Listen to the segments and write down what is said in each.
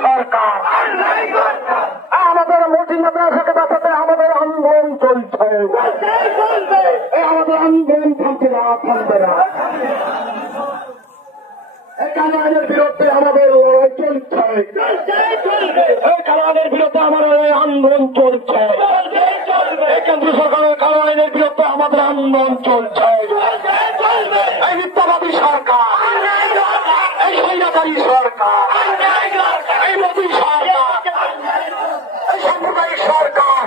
সরকার আমাদের মসজিদ মাদ্রাসাকে বাঁচাতে আমাদের আন্দোলন চলছে। আমাদের আন্দোলন থামবে না, থামবে না। কালানের বিরুদ্ধে আমাদের লড়াই চলছে। কালানের বিরুদ্ধে আমাদের আন্দোলন চলছে। কেন্দ্র সরকারের কালানের বিরুদ্ধে আমাদের আন্দোলন চলছে। এই মিথ্যাবাদী সরকার, এই স্বৈরাচারী সরকার, এই মোদী সরকার, এই সাম্প্রদায়িক সরকার,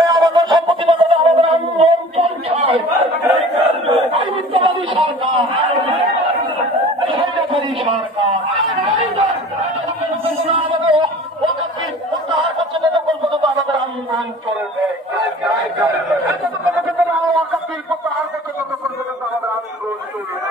এই আমাদের সম্পত্তি বাঁচাতে আমাদের আন্দোলন চলছে। এই মিথ্যাবাদী সরকার, এই স্বৈরাচারী সরকার আমাদের প্রত্যাহার করছে ততক্ষণ পর্যন্ত আমাদের আন্দোলন চলবে। প্রত্যাহার করছে ততক্ষণ পর্যন্ত আমাদের আন্দোলন চলবে।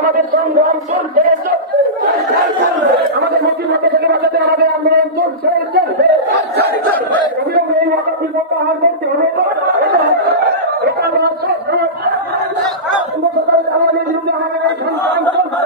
আমাদের সংগ্রাম চলছে, আমাদের মধ্যে থেকে বাঁচাতে আমাদের আন্দোলন চলছে, এই ওয়াকাফের প্রত্যাহার করতে হবে। এটা আমরা সরকারের আমাদের বিরুদ্ধে আমাদের এই সংগ্রাম চলছে।